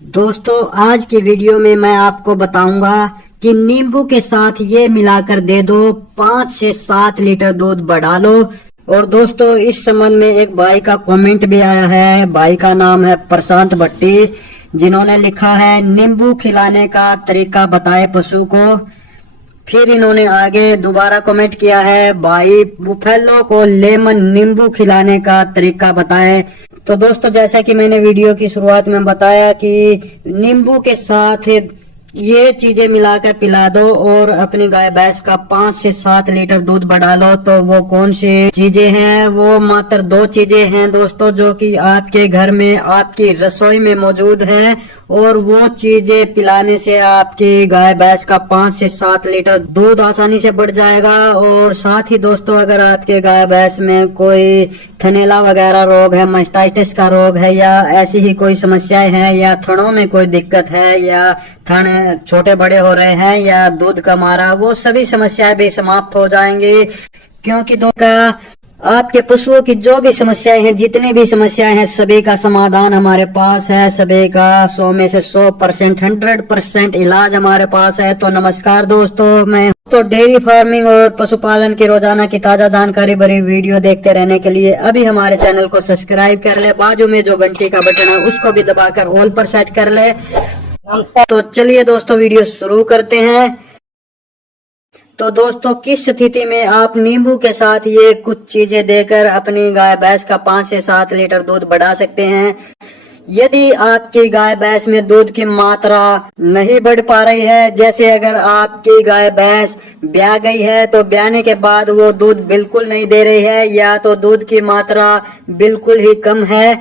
दोस्तों आज की वीडियो में मैं आपको बताऊंगा कि नींबू के साथ ये मिलाकर दे दो 5 से 7 लीटर दूध बढ़ा लो। और दोस्तों इस संबंध में एक भाई का कमेंट भी आया है। भाई का नाम है प्रशांत भट्टी, जिन्होंने लिखा है नींबू खिलाने का तरीका बताए पशु को। फिर इन्होंने आगे दोबारा कमेंट किया है, भाई बुफेलो को लेमन नींबू खिलाने का तरीका बताएं। तो दोस्तों जैसा कि मैंने वीडियो की शुरुआत में बताया कि नींबू के साथ ये चीजें मिलाकर पिला दो और अपनी गाय भैंस का 5 से 7 लीटर दूध बढ़ा लो। तो वो कौन सी चीजें हैं? वो मात्र 2 चीजें हैं दोस्तों, जो कि आपके घर में आपकी रसोई में मौजूद है। और वो चीजें पिलाने से आपकी गाय भैंस का 5 से 7 लीटर दूध आसानी से बढ़ जाएगा। और साथ ही दोस्तों अगर आपके गाय भैंस में कोई थनैला वगैरह रोग है, मास्टाइटिस का रोग है, या ऐसी ही कोई समस्याएं हैं, या थनों में कोई दिक्कत है, या थन छोटे बड़े हो रहे हैं, या दूध कम आ रहा, वो सभी समस्याएं भी समाप्त हो जाएंगी। क्योंकि दोस्तों आपके पशुओं की जो भी समस्याएं हैं, जितनी भी समस्याएं हैं, सभी का समाधान हमारे पास है। सभी का 100 में से 100% 100% इलाज हमारे पास है। तो नमस्कार दोस्तों, मैं तो डेयरी फार्मिंग और पशुपालन की रोजाना की ताजा जानकारी भरी वीडियो देखते रहने के लिए अभी हमारे चैनल को सब्सक्राइब कर ले। बाजू में जो घंटी का बटन है उसको भी दबाकर ऑल पर सेट कर ले। तो चलिए दोस्तों वीडियो शुरू करते हैं। तो दोस्तों किस स्थिति में आप नींबू के साथ ये कुछ चीजें देकर अपनी गाय भैंस का 5 से 7 लीटर दूध बढ़ा सकते हैं? यदि आपकी गाय भैंस में दूध की मात्रा नहीं बढ़ पा रही है, जैसे अगर आपकी गाय भैंस ब्याह गई है तो ब्याहने के बाद वो दूध बिल्कुल नहीं दे रही है, या तो दूध की मात्रा बिल्कुल ही कम है,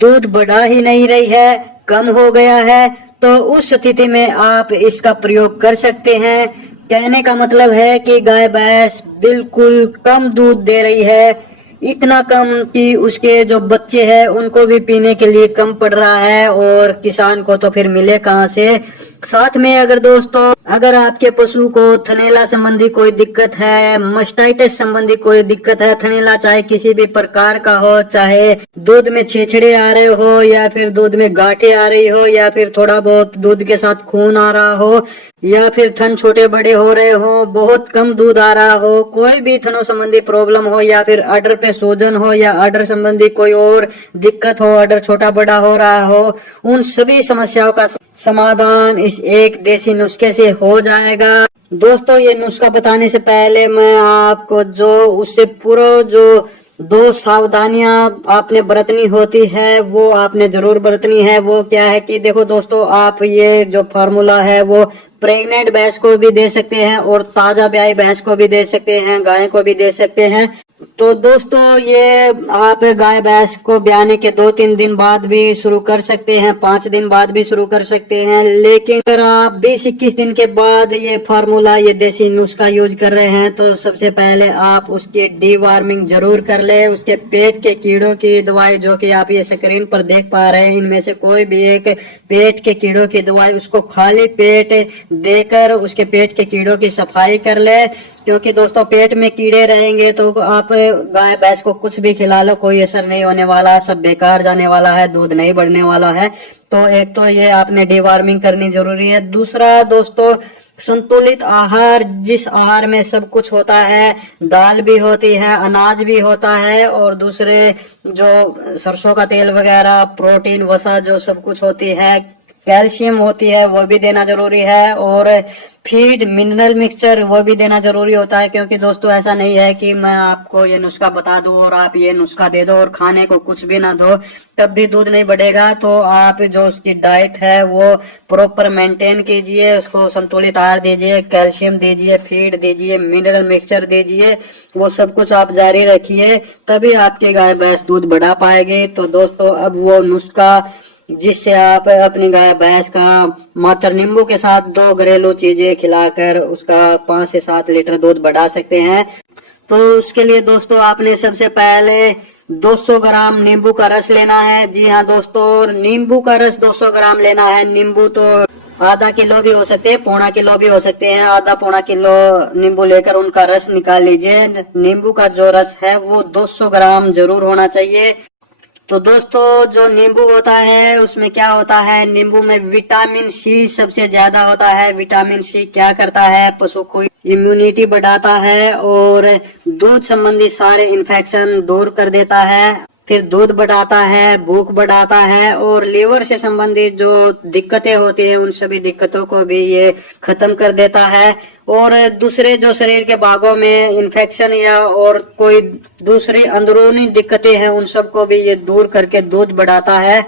दूध बढ़ा ही नहीं रही है, कम हो गया है, तो उस स्थिति में आप इसका प्रयोग कर सकते हैं। कहने का मतलब है कि गाय भैंस बिल्कुल कम दूध दे रही है, इतना कम कि उसके जो बच्चे हैं उनको भी पीने के लिए कम पड़ रहा है, और किसान को तो फिर मिले कहाँ से। साथ में अगर दोस्तों अगर आपके पशु को थनैला संबंधी कोई दिक्कत है, मास्टाइटिस संबंधी कोई दिक्कत है, थनैला चाहे किसी भी प्रकार का हो, चाहे दूध में छेछड़े आ रहे हो, या फिर दूध में गांठें आ रही हो, या फिर थोड़ा बहुत दूध के साथ खून आ रहा हो, या फिर थन छोटे बड़े हो रहे हो, बहुत कम दूध आ रहा हो, कोई भी थनों संबंधी प्रॉब्लम हो, या फिर अडर पे सूजन हो, या अडर संबंधी कोई और दिक्कत हो, अडर छोटा बड़ा हो रहा हो, उन सभी समस्याओं का समाधान इस एक देसी नुस्खे से हो जाएगा। दोस्तों ये नुस्खा बताने से पहले मैं आपको जो उससे पूरा जो 2 सावधानियां आपने बरतनी होती है वो आपने जरूर बरतनी है। वो क्या है कि देखो दोस्तों, आप ये जो फार्मूला है वो प्रेग्नेंट भैंस को भी दे सकते हैं, और ताजा ब्याही भैंस को भी दे सकते हैं, गाय को भी दे सकते हैं। तो दोस्तों ये आप गाय भैंस को ब्याहने के 2-3 दिन बाद भी शुरू कर सकते हैं, 5 दिन बाद भी शुरू कर सकते हैं। लेकिन अगर आप 20-21 दिन के बाद ये फार्मूला, ये देसी नुस्खा यूज कर रहे हैं, तो सबसे पहले आप उसकी डीवार्मिंग जरूर कर ले। उसके पेट के कीड़ों की दवाई, जो कि आप ये स्क्रीन पर देख पा रहे हैं, इनमें से कोई भी एक पेट के कीड़ों की दवाई उसको खाली पेट देकर उसके पेट के कीड़ों की सफाई कर ले। क्योंकि दोस्तों पेट में कीड़े रहेंगे तो आप गाय भैंस को कुछ भी खिला लो, कोई असर नहीं होने वाला, सब बेकार जाने वाला है, दूध नहीं बढ़ने वाला है। तो एक तो ये आपने डीवार्मिंग करनी जरूरी है। दूसरा दोस्तों, संतुलित आहार, जिस आहार में सब कुछ होता है, दाल भी होती है, अनाज भी होता है, और दूसरे जो सरसों का तेल वगैरह, प्रोटीन वसा जो सब कुछ होती है, कैल्शियम होती है, वो भी देना जरूरी है, और फीड मिनरल मिक्सचर वो भी देना जरूरी होता है। क्योंकि दोस्तों ऐसा नहीं है कि मैं आपको ये नुस्खा बता दूं और आप ये नुस्खा दे दो और खाने को कुछ भी ना दो, तब भी दूध नहीं बढ़ेगा। तो आप जो उसकी डाइट है वो प्रॉपर मेंटेन कीजिए, उसको संतुलित आहार दीजिए, कैल्शियम दीजिए, फीड दीजिए, मिनरल मिक्सचर दीजिए, वो सब कुछ आप जारी रखिए, तभी आपकी गाय भैंस दूध बढ़ा पाएगी। तो दोस्तों अब वो नुस्खा जिससे आप अपनी गाय भैंस का मात्र नींबू के साथ 2 घरेलू चीजें खिलाकर उसका 5 से 7 लीटर दूध बढ़ा सकते हैं। तो उसके लिए दोस्तों आपने सबसे पहले 200 ग्राम नींबू का रस लेना है। जी हाँ दोस्तों, नींबू का रस 200 ग्राम लेना है। नींबू तो आधा किलो भी हो सकते हैं, पौना किलो भी हो सकते हैं। आधा पौना किलो नींबू लेकर उनका रस निकाल लीजिए। नींबू का जो रस है वो 200 ग्राम जरूर होना चाहिए। तो दोस्तों जो नींबू होता है उसमें क्या होता है, नींबू में विटामिन सी सबसे ज्यादा होता है। विटामिन सी क्या करता है, पशु को इम्यूनिटी बढ़ाता है और दूध संबंधी सारे इन्फेक्शन दूर कर देता है। फिर दूध बढ़ाता है, भूख बढ़ाता है और लीवर से संबंधित जो दिक्कतें होती है उन सभी दिक्कतों को भी ये खत्म कर देता है। और दूसरे जो शरीर के भागों में इन्फेक्शन या और कोई दूसरी अंदरूनी दिक्कतें हैं उन सबको भी ये दूर करके दूध बढ़ाता है।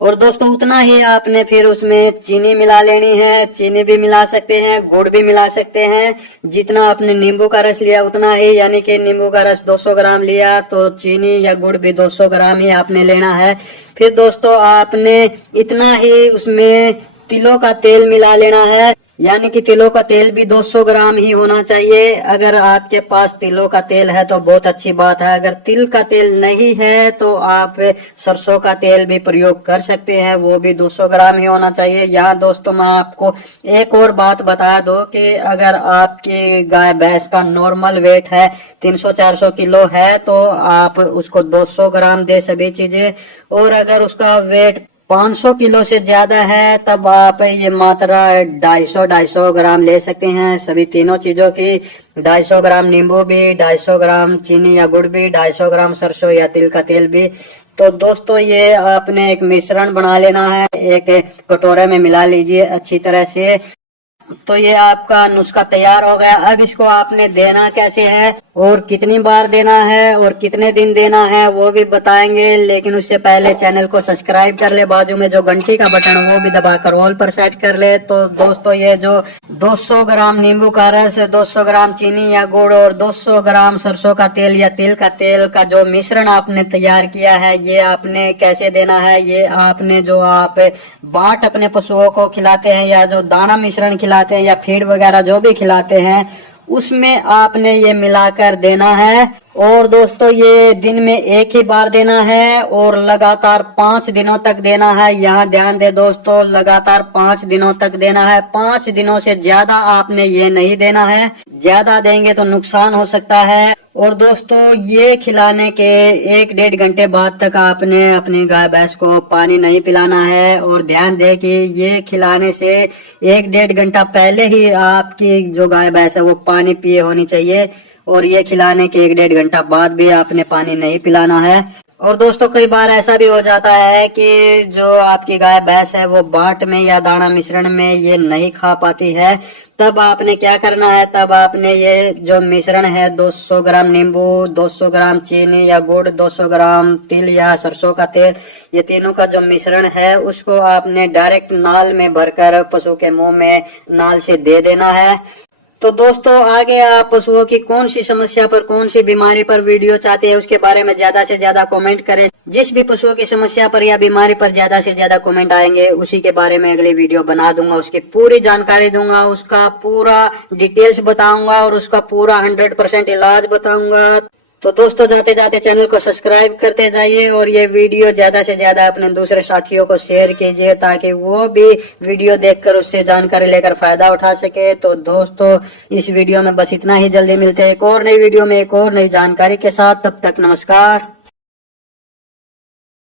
और दोस्तों उतना ही आपने फिर उसमें चीनी मिला लेनी है। चीनी भी मिला सकते हैं, गुड़ भी मिला सकते हैं। जितना आपने नींबू का रस लिया उतना ही, यानी कि नींबू का रस 200 ग्राम लिया तो चीनी या गुड़ भी 200 ग्राम ही आपने लेना है। फिर दोस्तों आपने इतना ही उसमें तिलों का तेल मिला लेना है, यानी कि तिलों का तेल भी 200 ग्राम ही होना चाहिए। अगर आपके पास तिलों का तेल है तो बहुत अच्छी बात है, अगर तिल का तेल नहीं है तो आप सरसों का तेल भी प्रयोग कर सकते हैं, वो भी 200 ग्राम ही होना चाहिए। यहाँ दोस्तों मैं आपको एक और बात बता दूं कि अगर आपकी गाय भैंस का नॉर्मल वेट है 300-400 किलो है तो आप उसको 200 ग्राम दे सभी चीजें, और अगर उसका वेट 500 किलो से ज्यादा है तब आप ये मात्रा 250 ग्राम ले सकते हैं सभी तीनों चीजों की। 250 ग्राम नींबू भी, 250 ग्राम चीनी या गुड़ भी, 250 ग्राम सरसों या तिल का तेल भी। तो दोस्तों ये आपने एक मिश्रण बना लेना है, एक कटोरे में मिला लीजिए अच्छी तरह से। तो ये आपका नुस्खा तैयार हो गया। अब इसको आपने देना कैसे है और कितनी बार देना है और कितने दिन देना है वो भी बताएंगे, लेकिन उससे पहले चैनल को सब्सक्राइब कर ले, बाजू में जो घंटी का बटन है वो भी दबाकर ऑल पर सेट कर ले। तो दोस्तों ये जो 200 ग्राम नींबू का रस, 200 ग्राम चीनी या गुड़ और 200 ग्राम सरसों का तेल या तिल का तेल का जो मिश्रण आपने तैयार किया है, ये आपने कैसे देना है, ये आपने जो आप बाट अपने पशुओं को खिलाते हैं या जो दाना मिश्रण खिलाते हैं या फीड वगैरह जो भी खिलाते हैं उसमें आपने ये मिलाकर देना है। और दोस्तों ये दिन में एक ही बार देना है और लगातार 5 दिनों तक देना है। यहाँ ध्यान दे दोस्तों, लगातार 5 दिनों तक देना है। 5 दिनों से ज्यादा आपने ये नहीं देना है, ज्यादा देंगे तो नुकसान हो सकता है। और दोस्तों ये खिलाने के 1-1.5 घंटे बाद तक आपने अपनी गाय भैंस को पानी नहीं पिलाना है। और ध्यान दे कि ये खिलाने से 1-1.5 घंटा पहले ही आपकी जो गाय भैंस है वो पानी पिए होनी चाहिए, और ये खिलाने के 1-1.5 घंटा बाद भी आपने पानी नहीं पिलाना है। और दोस्तों कई बार ऐसा भी हो जाता है कि जो आपकी गाय भैंस है वो बाट में या दाना मिश्रण में ये नहीं खा पाती है, तब आपने क्या करना है, तब आपने ये जो मिश्रण है 200 ग्राम नींबू, 200 ग्राम चीनी या गुड़, 200 ग्राम तिल या सरसों का तेल, ये तीनों का जो मिश्रण है उसको आपने डायरेक्ट नाल में भरकर पशु के मुंह में नाल से दे देना है। तो दोस्तों आगे आप पशुओं की कौन सी समस्या पर, कौन सी बीमारी पर वीडियो चाहते हैं उसके बारे में ज्यादा से ज्यादा कमेंट करें। जिस भी पशुओं की समस्या पर या बीमारी पर ज्यादा से ज्यादा कमेंट आएंगे उसी के बारे में अगली वीडियो बना दूंगा, उसकी पूरी जानकारी दूंगा, उसका पूरा डिटेल्स बताऊंगा और उसका पूरा 100% इलाज बताऊंगा। तो दोस्तों जाते जाते चैनल को सब्सक्राइब करते जाइए और ये वीडियो ज्यादा से ज्यादा अपने दूसरे साथियों को शेयर कीजिए ताकि वो भी वीडियो देखकर उससे जानकारी लेकर फायदा उठा सके। तो दोस्तों इस वीडियो में बस इतना ही, जल्दी मिलते हैं एक और नई वीडियो में एक और नई जानकारी के साथ, तब तक नमस्कार।